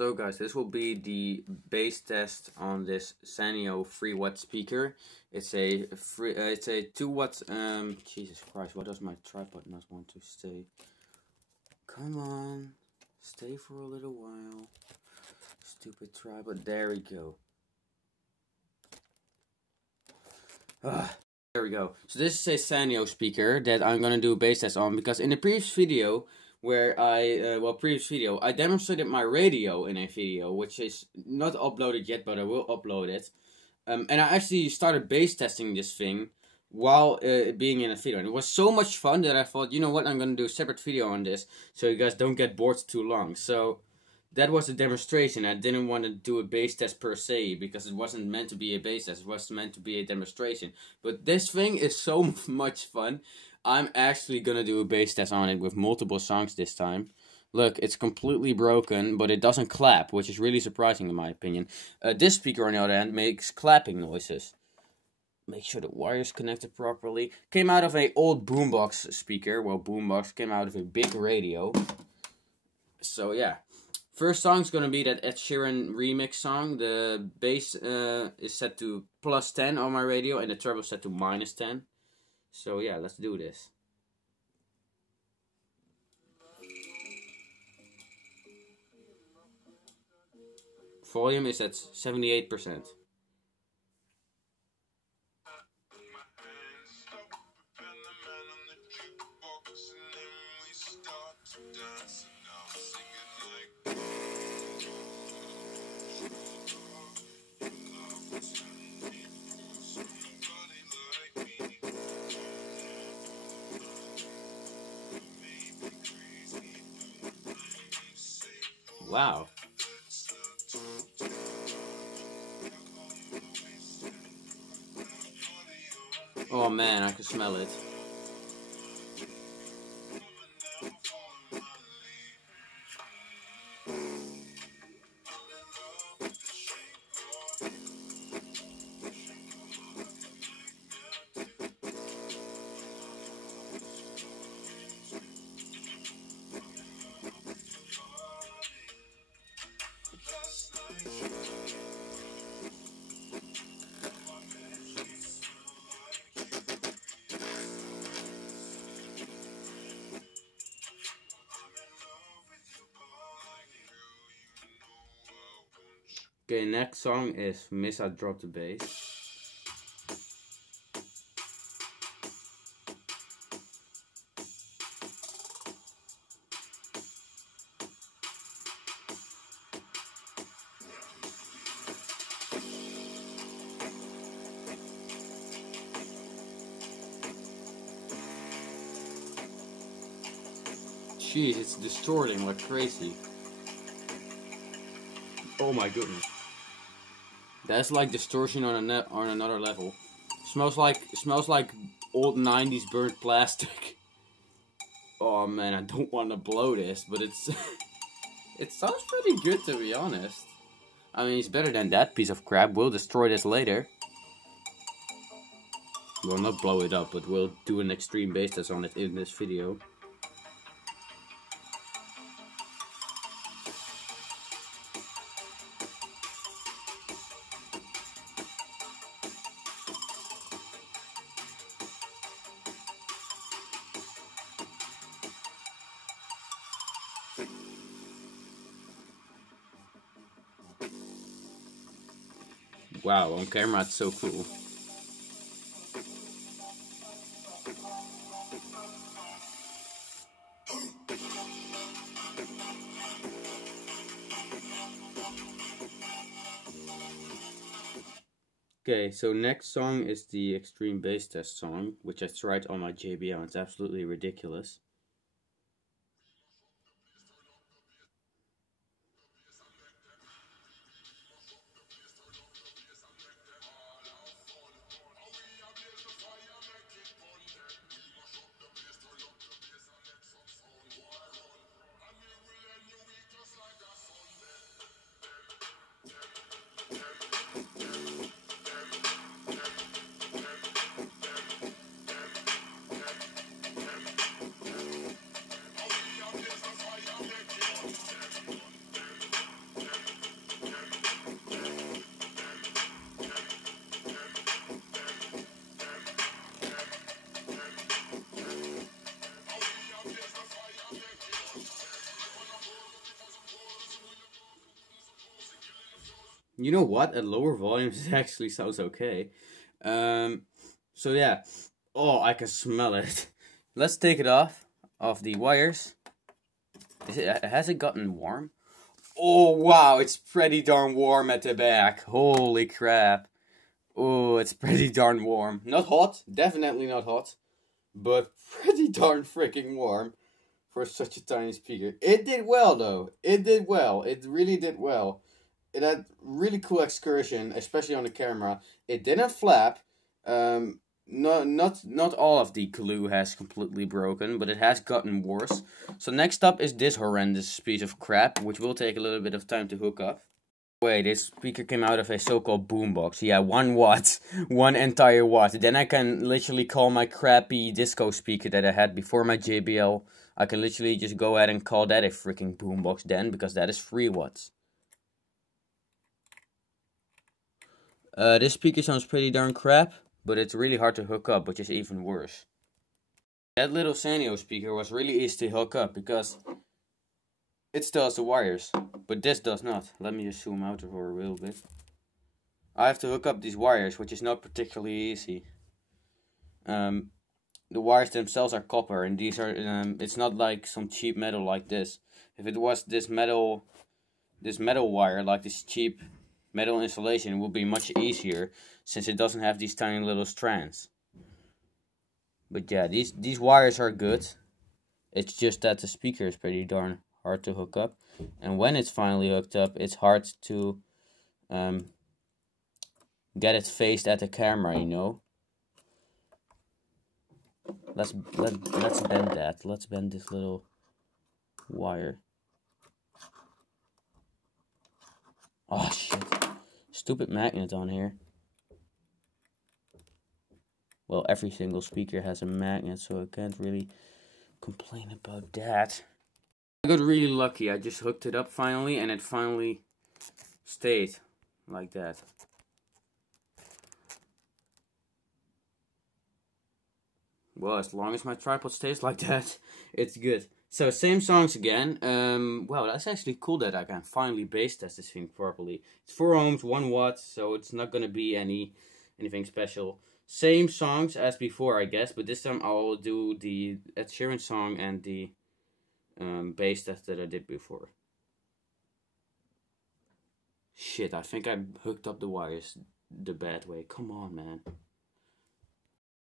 So guys, this will be the bass test on this Sanyo 3-watt speaker. It's a 2-watt. Jesus Christ, why does my tripod not want to stay? Come on, stay for a little while. Stupid tripod. There we go. There we go. So this is a Sanyo speaker that I'm gonna do a bass test on, because in the previous video where I demonstrated my radio in a video, which is not uploaded yet, but I will upload it. And I actually started bass testing this thing while being in a video. And it was so much fun that I thought, you know what, I'm going to do a separate video on this, so you guys don't get bored too long. So that was a demonstration. I didn't want to do a bass test per se, because it wasn't meant to be a bass test. It was meant to be a demonstration. But this thing is so much fun. I'm actually gonna do a bass test on it with multiple songs this time. Look, it's completely broken, but it doesn't clap, which is really surprising in my opinion. This speaker on the other hand makes clapping noises. Make sure the wire's connected properly. Came out of an old boombox speaker. Well, boombox came out of a big radio. So yeah. First song's gonna be that Ed Sheeran remix song. The bass is set to +10 on my radio, and the treble set to -10. So yeah, let's do this. Volume is at 78%. Wow. Oh man, I can smell it. Okay, next song is Miss I Dropped the Bass. Jeez, it's distorting like crazy. Oh my goodness. That's like distortion on another level. Smells like old 90s burnt plastic. Oh man, I don't want to blow this, but it sounds pretty good, to be honest. I mean, it's better than that piece of crap. We'll destroy this later. We'll not blow it up, but we'll do an extreme bass test on it in this video. Wow, on camera it's so cool. Okay, so next song is the Extreme Bass Test song, which I tried on my JBL. It's absolutely ridiculous. You know what? At lower volumes, it actually sounds okay. So yeah. Oh, I can smell it. Let's take it off the wires. Has it gotten warm? Oh wow, it's pretty darn warm at the back. Holy crap. Oh, it's pretty darn warm. Not hot, definitely not hot, but pretty darn freaking warm for such a tiny speaker. It did well though. It did well. It really did well. It had really cool excursion, especially on the camera. It didn't flap. Not all of the glue has completely broken, but it has gotten worse. So next up is this horrendous piece of crap, which will take a little bit of time to hook up. Wait, this speaker came out of a so-called boombox. Yeah, 1 watt. 1 entire watt. Then I can literally call my crappy disco speaker that I had before my JBL. I can literally just go ahead and call that a freaking boombox then, because that is 3 watts. This speaker sounds pretty darn crap, but it's really hard to hook up, which is even worse. That little Sanyo speaker was really easy to hook up, because it still has the wires, but this does not. Let me just zoom out for a little bit. I have to hook up these wires, which is not particularly easy. The wires themselves are copper, and these are, it's not like some cheap metal like this. If it was this metal wire, like this cheap metal insulation, it would be much easier, since it doesn't have these tiny little strands. But yeah, these wires are good. It's just that the speaker is pretty darn hard to hook up, and when it's finally hooked up, it's hard to get it faced at the camera, you know. Let's bend that. Let's bend this little wire. Oh shit. Stupid magnet on here. Well, every single speaker has a magnet, so I can't really complain about that. I got really lucky. I just hooked it up finally, and it finally stayed like that. Well, as long as my tripod stays like that, it's good. So, same songs again. Well, that's actually cool that I can finally bass test this thing properly. It's 4 ohms, 1 watt, so it's not gonna be anything special. Same songs as before, I guess, but this time I'll do the Ed Sheeran song and the bass test that I did before. Shit, I think I hooked up the wires the bad way. Come on, man.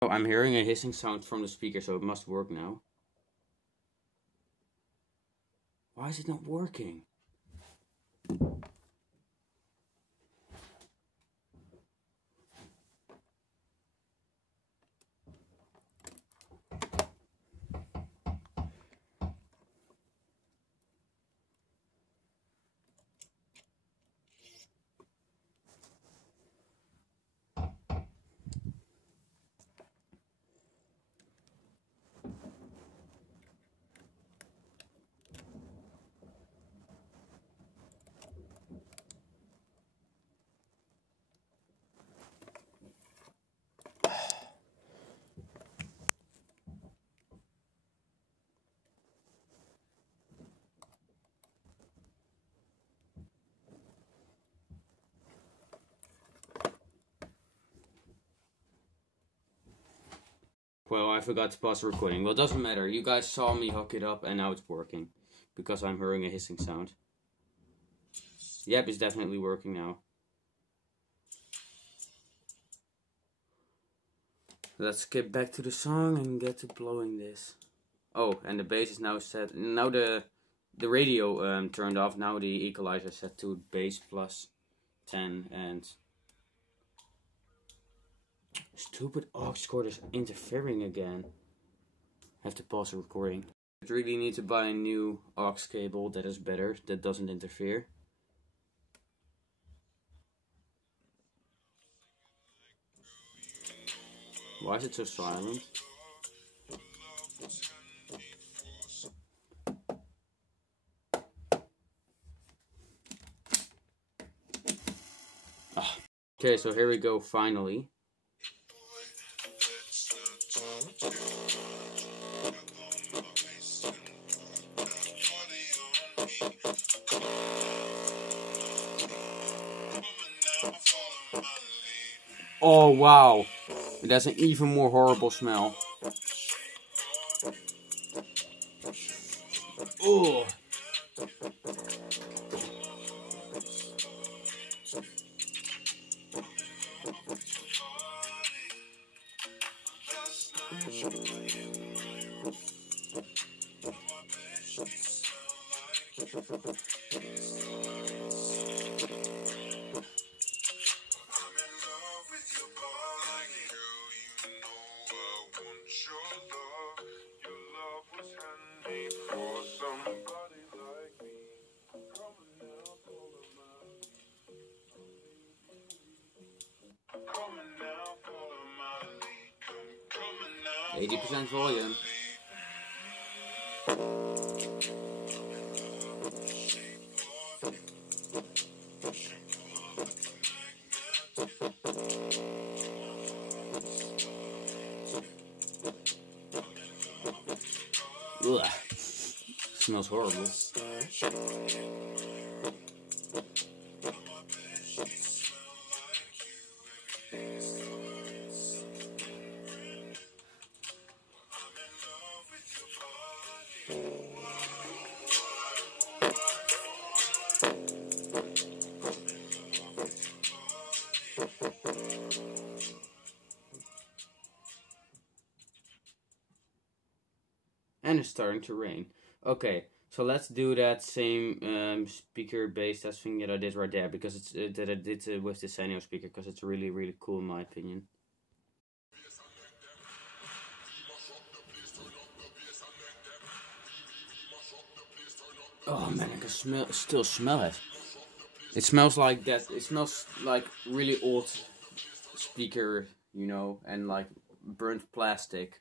Oh, I'm hearing a hissing sound from the speaker, so it must work now. Why is it not working? Well, I forgot to pause the recording. Well, it doesn't matter. You guys saw me hook it up, and now it's working. Because I'm hearing a hissing sound. Yep, it's definitely working now. Let's get back to the song and get to blowing this. Oh, and the bass is now set. Now the radio turned off. Now the equalizer set to bass plus 10 and... Stupid aux cord is interfering again. I have to pause the recording. I really need to buy a new aux cable that is better, that doesn't interfere. Why is it so silent? Ah. Okay, so here we go finally. Oh wow, that's an even more horrible smell. Oh. Coming now, follow my lead. Coming now. 80% volume. Ugh. Smells horrible. And it's starting to rain. Okay, so let's do that same speaker bass test thing that I did right there, because it's that I did with the Sanyo speaker, because it's really, really cool in my opinion. Oh man, I can still smell it. It smells like that. It smells like really old speaker, you know, and like burnt plastic.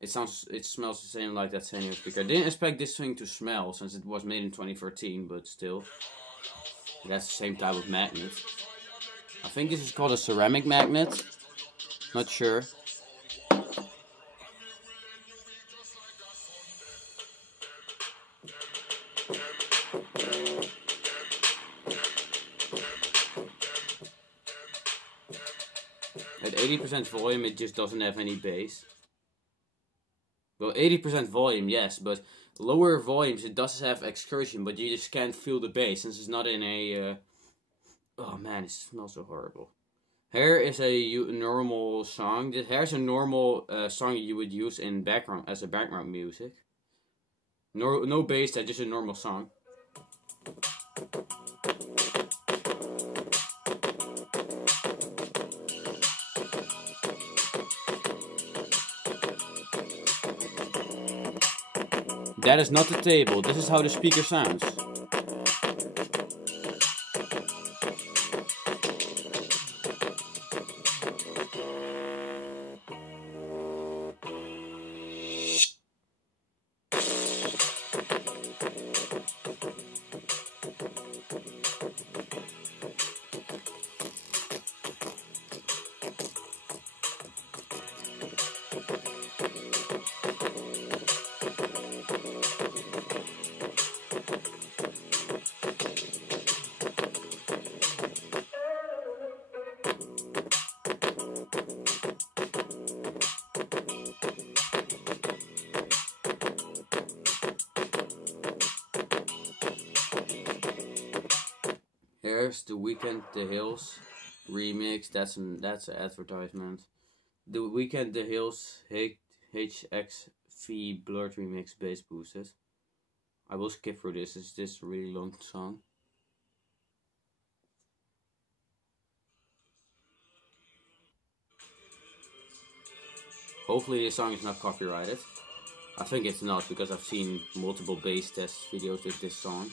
It smells the same like that Sanyo speaker. I didn't expect this thing to smell since it was made in 2013, but still. That's the same type of magnet. I think this is called a ceramic magnet. Not sure. At 80% volume, it just doesn't have any bass. Well, 80% volume, yes, but lower volumes, it does have excursion, but you just can't feel the bass since it's not in a... Oh man, it smells so horrible. Here is a normal song. Here's a normal song you would use in background as a background music. No bass, that's just a normal song. That is not the table. This is how the speaker sounds. Here's The Weeknd The Hills remix. That's an advertisement. The Weeknd The Hills HXV Blurred remix bass boosted. I will skip through this. It's just a really long song. Hopefully this song is not copyrighted. I think it's not, because I've seen multiple bass test videos with this song.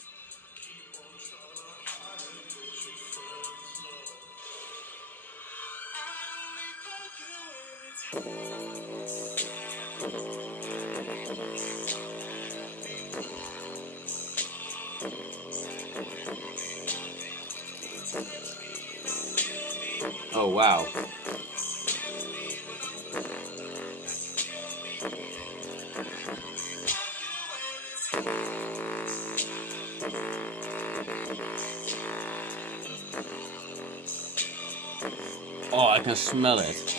Oh wow. Oh, I can smell it.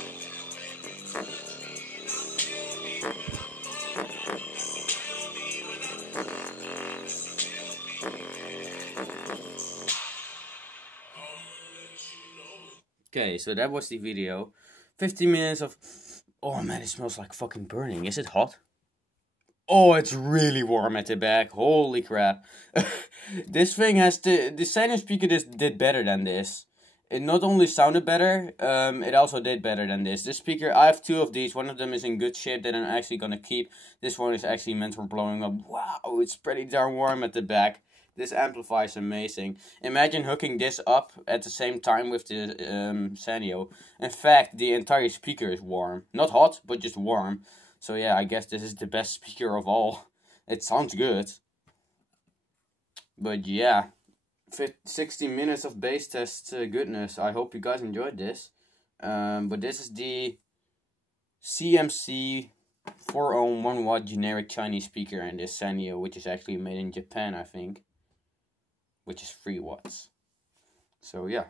Okay, so that was the video. 15 minutes of... Oh man, it smells like fucking burning. Is it hot? Oh, it's really warm at the back. Holy crap. This thing has the Sanyo speaker did better than this. It not only sounded better, it also did better than this. This speaker, I have two of these. One of them is in good shape that I'm actually gonna keep. This one is actually meant for blowing up. Wow, it's pretty darn warm at the back. This amplifier is amazing. Imagine hooking this up at the same time with the Sanyo. In fact, the entire speaker is warm. Not hot, but just warm. So yeah, I guess this is the best speaker of all. It sounds good. But yeah, 60 minutes of bass test goodness. I hope you guys enjoyed this. But this is the CMC 4-ohm 1-watt generic Chinese speaker, and this Sanyo, which is actually made in Japan, I think. Which is 3 watts. So yeah.